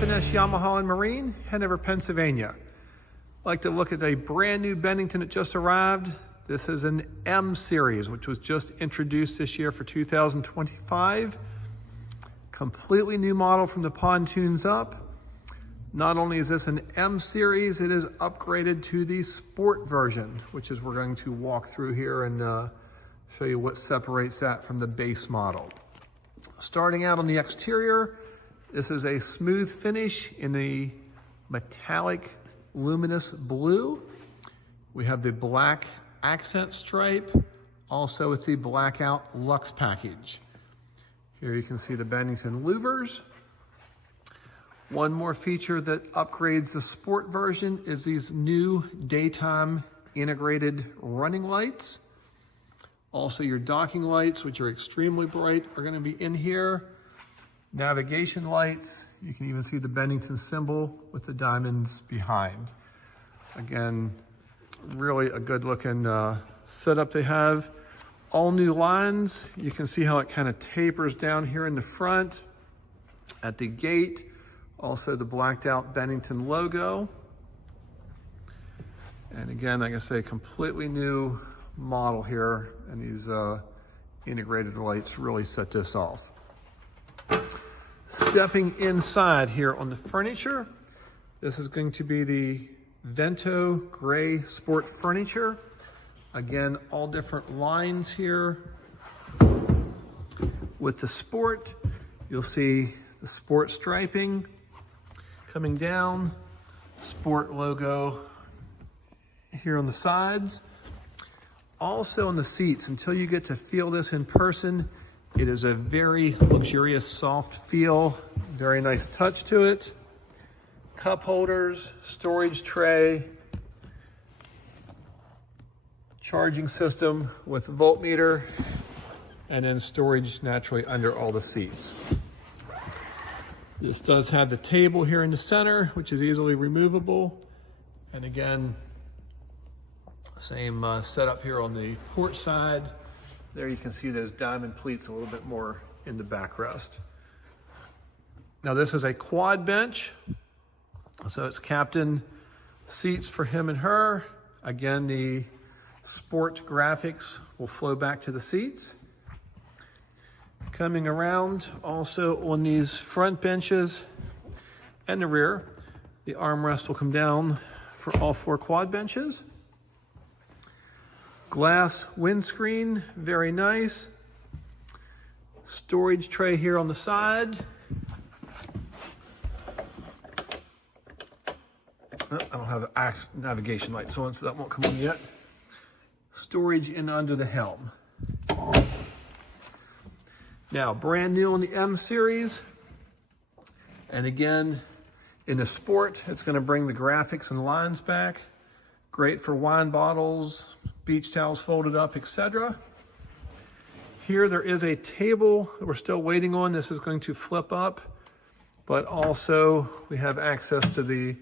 F&SYamaha and Marine, Hanover, Pennsylvania. I'd like to look at a brand new Bennington that just arrived. This is an M series, which was just introduced this year for 2025. Completely new model from the pontoons up. Not only is this an M series, it is upgraded to the sport version, which is we're going to walk through here and show you what separates that from the base model. Starting out on the exterior, this is a smooth finish in the metallic luminous blue. We have the black accent stripe, also with the blackout luxe package. Here you can see the Bennington louvers. One more feature that upgrades the sport version is these new daytime integrated running lights. Also your docking lights, which are extremely bright, are going to be in here. Navigation lights, you can even see the Bennington symbol with the diamonds behind. Again, really a good looking setup they have. All new lines, you can see how it kind of tapers down here in the front at the gate. Also the blacked out Bennington logo. And again, like I say, completely new model here, and these integrated lights really set this off. Stepping inside here on the furniture, this is going to be the Vento gray sport furniture. Again, all different lines here. With the sport, you'll see the sport striping coming down, sport logo here on the sides. Also on the seats, until you get to feel this in person, it is a very luxurious, soft feel, very nice touch to it. Cup holders, storage tray, charging system with voltmeter, and then storage naturally under all the seats. This does have the table here in the center, which is easily removable. And again, same setup here on the port side. There you can see those diamond pleats a little bit more in the backrest. Now this is a quad bench. So it's captain seats for him and her. Again, the sport graphics will flow back to the seats. Coming around also on these front benches and the rear, the armrest will come down for all four quad benches. Glass windscreen, very nice. Storage tray here on the side. Oh, I don't have the navigation lights on, so that won't come on yet. Storage in under the helm. Now, brand new in the M series. And again, in the sport, it's going to bring the graphics and lines back. Great for wine bottles, beach towels folded up, etc. Here there is a table that we're still waiting on. This is going to flip up, but also we have access to the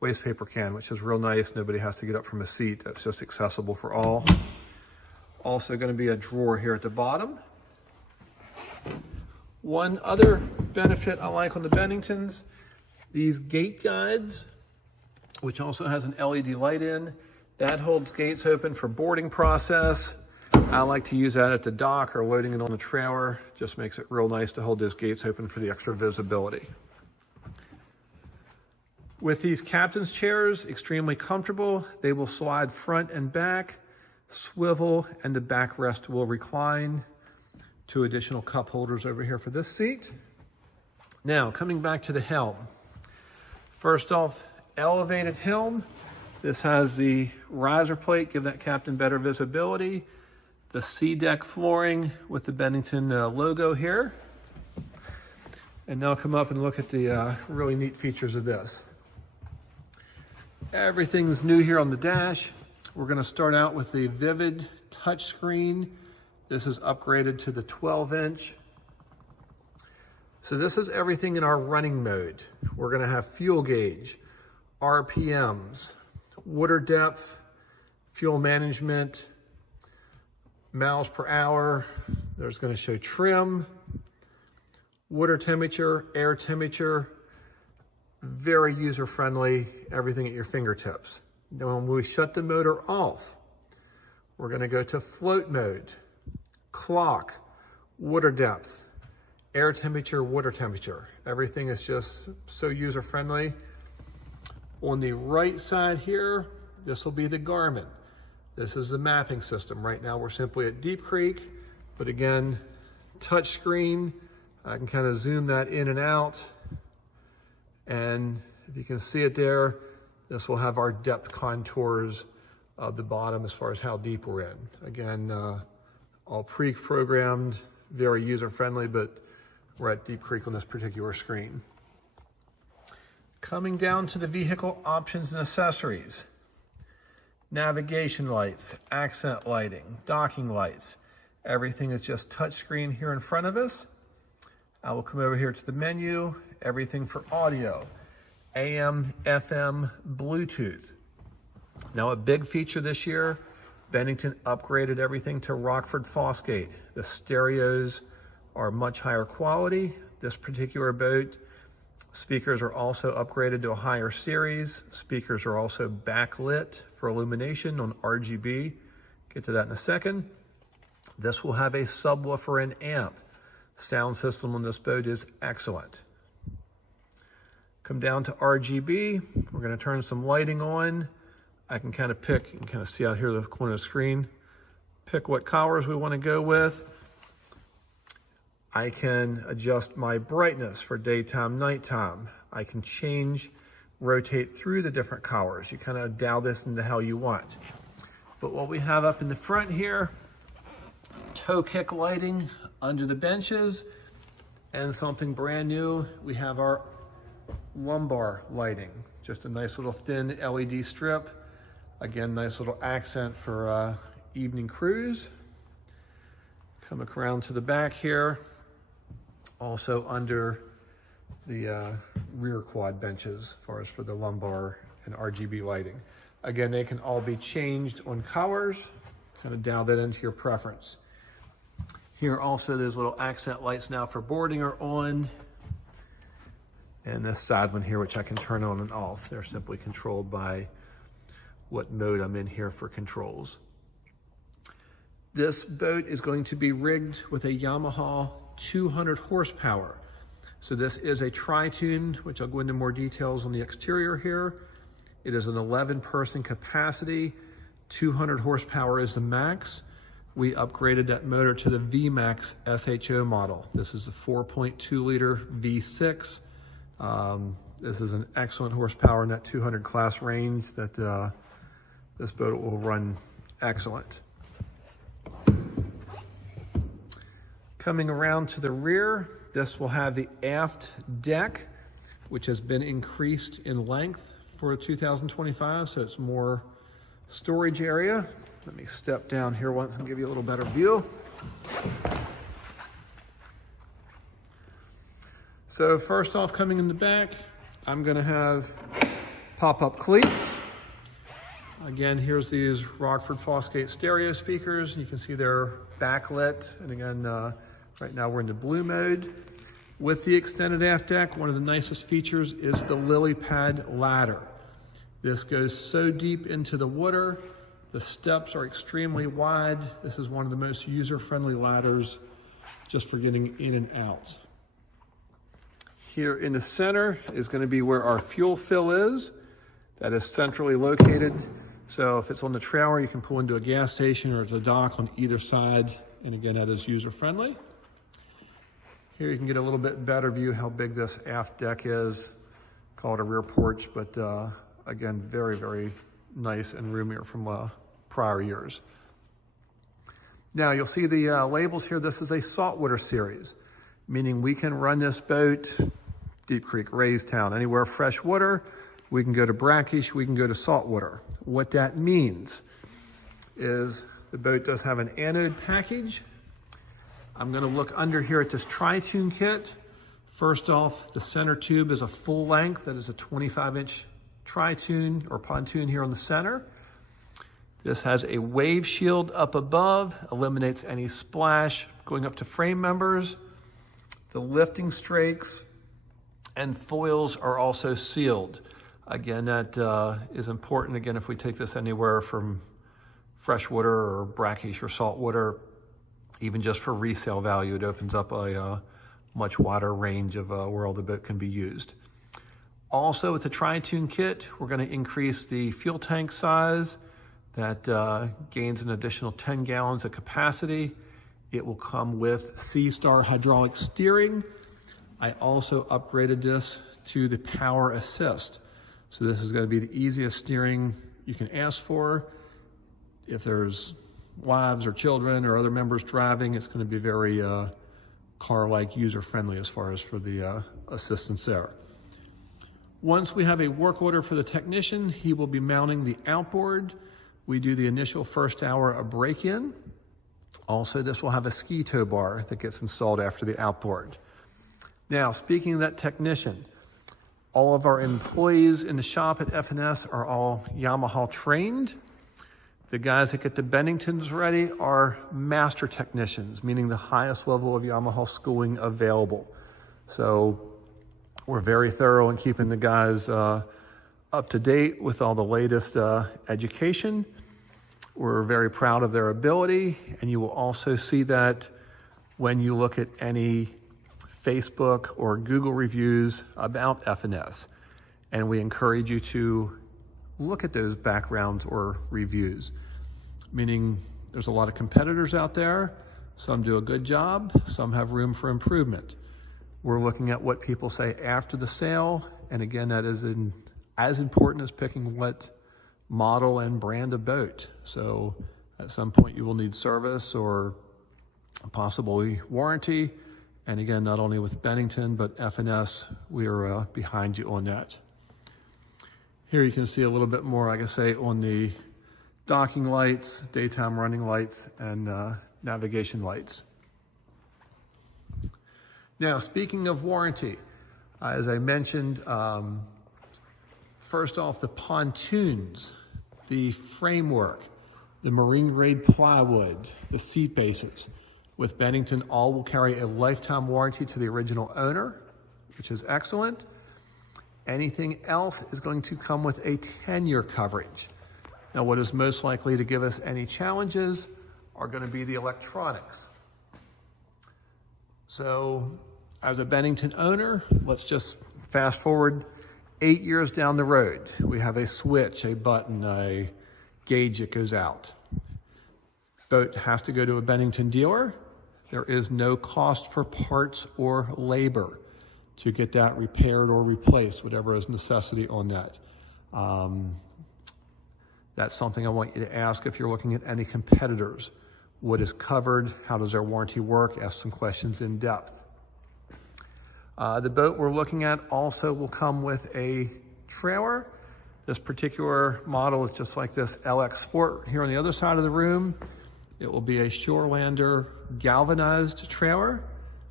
waste paper can, which is real nice. Nobody has to get up from a seat. That's just accessible for all. Also going to be a drawer here at the bottom. One other benefit I like on the Benningtons, these gate guides, which also has an LED light in. That holds gates open for boarding process. I like to use that at the dock or loading it on the trailer. Just makes it real nice to hold those gates open for the extra visibility. With these captain's chairs, extremely comfortable. They will slide front and back, swivel, and the backrest will recline. Two additional cup holders over here for this seat. Now, coming back to the helm. First off, elevated helm. This has the riser plate, give that captain better visibility. The C-deck flooring with the Bennington logo here. And now come up and look at the really neat features of this. Everything's new here on the dash. We're going to start out with the Vivid touchscreen. This is upgraded to the 12-inch. So this is everything in our running mode. We're going to have fuel gauge, RPMs, water depth, fuel management, miles per hour. There's going to show trim, water temperature, air temperature, very user-friendly, everything at your fingertips. Then when we shut the motor off, we're gonna go to float mode, clock, water depth, air temperature, water temperature. Everything is just so user-friendly. On the right side here, this will be the Garmin. This is the mapping system. Right now we're simply at Deep Creek, but again, touch screen. I can kind of zoom that in and out. And if you can see it there, this will have our depth contours of the bottom as far as how deep we're in. Again, all pre-programmed, very user-friendly, but we're at Deep Creek on this particular screen. Coming down to the vehicle options and accessories. Navigation lights, accent lighting, docking lights. Everything is just touchscreen here in front of us. I will come over here to the menu, everything for audio, AM, FM, Bluetooth. Now a big feature this year, Bennington upgraded everything to Rockford Fosgate. The stereos are much higher quality. This particular boat, speakers are also upgraded to a higher series. Speakers are also backlit for illumination on RGB. Get to that in a second. This will have a subwoofer and amp. Sound system on this boat is excellent. Come down to RGB. We're going to turn some lighting on. I can kind of pick, you can kind of see out here the corner of the screen, pick what colors we want to go with. I can adjust my brightness for daytime, nighttime. I can change, rotate through the different colors. You kind of dial this into how you want. But what we have up in the front here, toe kick lighting under the benches, and something brand new, we have our lumbar lighting. Just a nice little thin LED strip. Again, nice little accent for evening cruise. Coming around to the back here, also under the rear quad benches as far as for the lumbar and RGB lighting. Again, they can all be changed on colors. Kind of dial that into your preference. Here also, those little accent lights now for boarding are on. And this side one here, which I can turn on and off. They're simply controlled by what mode I'm in here for controls. This boat is going to be rigged with a Yamaha 200 horsepower. So this is a Tritoon, which I'll go into more details on the exterior here. It is an 11-person capacity. 200 horsepower is the max. We upgraded that motor to the VMAX SHO model. This is the 4.2 liter V6. This is an excellent horsepower in that 200 class range that this boat will run excellent. Coming around to the rear, this will have the aft deck, which has been increased in length for 2025, so it's more storage area. Let me step down here once and give you a little better view. So first off, coming in the back, I'm gonna have pop-up cleats. Again, here's these Rockford Fosgate stereo speakers. You can see they're backlit. And again, right now we're in the blue mode. With the extended aft deck, one of the nicest features is the lily pad ladder. This goes so deep into the water. The steps are extremely wide. This is one of the most user-friendly ladders just for getting in and out. Here in the center is going to be where our fuel fill is. That is centrally located. So if it's on the trailer, you can pull into a gas station or the dock on either side. And again, that is user-friendly. Here you can get a little bit better view how big this aft deck is. Call it a rear porch, but again, very, very nice and roomier from prior years. Now you'll see the labels here. This is a saltwater series, meaning we can run this boat Deep Creek, Raystown, anywhere fresh water. We can go to brackish, we can go to saltwater. What that means is the boat does have an anode package. I'm gonna look under here at this Tritoon kit. First off, the center tube is a full length. That is a 25-inch Tritoon or pontoon here on the center. This has a wave shield up above, eliminates any splash going up to frame members. The lifting strakes And foils are also sealed. Again, that is important. Again, if we take this anywhere from freshwater or brackish or saltwater, even just for resale value, it opens up a much wider range of where all the boat can be used. Also with the Tritoon kit, we're going to increase the fuel tank size. That gains an additional 10 gallons of capacity. It will come with C-Star hydraulic steering. I also upgraded this to the power assist. So this is going to be the easiest steering you can ask for. If there's wives or children or other members driving, it's going to be very car-like, user-friendly as far as for the assistance there. Once we have a work order for the technician, he will be mounting the outboard. We do the initial first hour of break-in. Also, this will have a ski tow bar that gets installed after the outboard. Now, speaking of that technician, all of our employees in the shop at F&S are all Yamaha trained. The guys that get the Benningtons ready are master technicians, meaning the highest level of Yamaha schooling available. So we're very thorough in keeping the guys up to date with all the latest education. We're very proud of their ability, and you will also see that when you look at any Facebook or Google reviews about F&S. And we encourage you to look at those backgrounds or reviews, meaning there's a lot of competitors out there. Some do a good job, some have room for improvement. We're looking at what people say after the sale, and again, that is as important as picking what model and brand of boat. So at some point you will need service or possibly warranty. And again, not only with Bennington, but F&S, we are behind you on that. Here you can see a little bit more, like I say, on the docking lights, daytime running lights, and navigation lights. Now, speaking of warranty, as I mentioned, first off, the pontoons, the framework, the marine grade plywood, the seat bases. With Bennington, all will carry a lifetime warranty to the original owner, which is excellent. Anything else is going to come with a 10-year coverage. Now, what is most likely to give us any challenges are going to be the electronics. So, as a Bennington owner, let's just fast forward 8 years down the road. We have a switch, a button, a gauge that goes out. Boat has to go to a Bennington dealer. There is no cost for parts or labor to get that repaired or replaced, whatever is necessity on that. That's something I want you to ask if you're looking at any competitors. What is covered? How does their warranty work? Ask some questions in depth. The boat we're looking at also will come with a trailer. This particular model is just like this LX Sport here on the other side of the room. It will be a Shorelander galvanized trailer.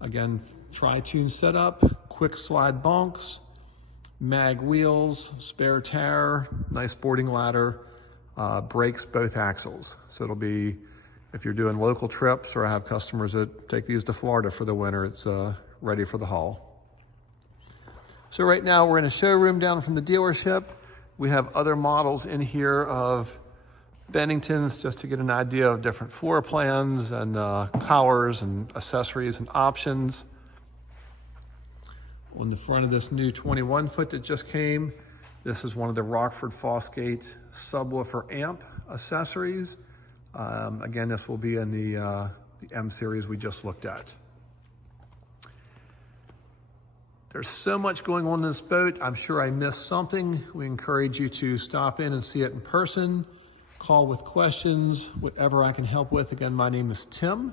Again, Tritoon setup, quick slide bunks, mag wheels, spare tire, nice boarding ladder, brakes both axles. So it'll be, if you're doing local trips, or I have customers that take these to Florida for the winter, it's ready for the haul. So right now we're in a showroom down from the dealership. We have other models in here of Benningtons, just to get an idea of different floor plans and collars and accessories and options. On the front of this new 21 foot that just came, this is one of the Rockford Fosgate subwoofer amp accessories. Again, this will be in the M series we just looked at. There's so much going on in this boat. I'm sure I missed something. We encourage you to stop in and see it in person. Call with questions, whatever I can help with. Again, my name is Tim.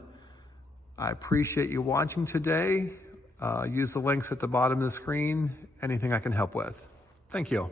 I appreciate you watching today. Use the links at the bottom of the screen. Anything I can help with. Thank you.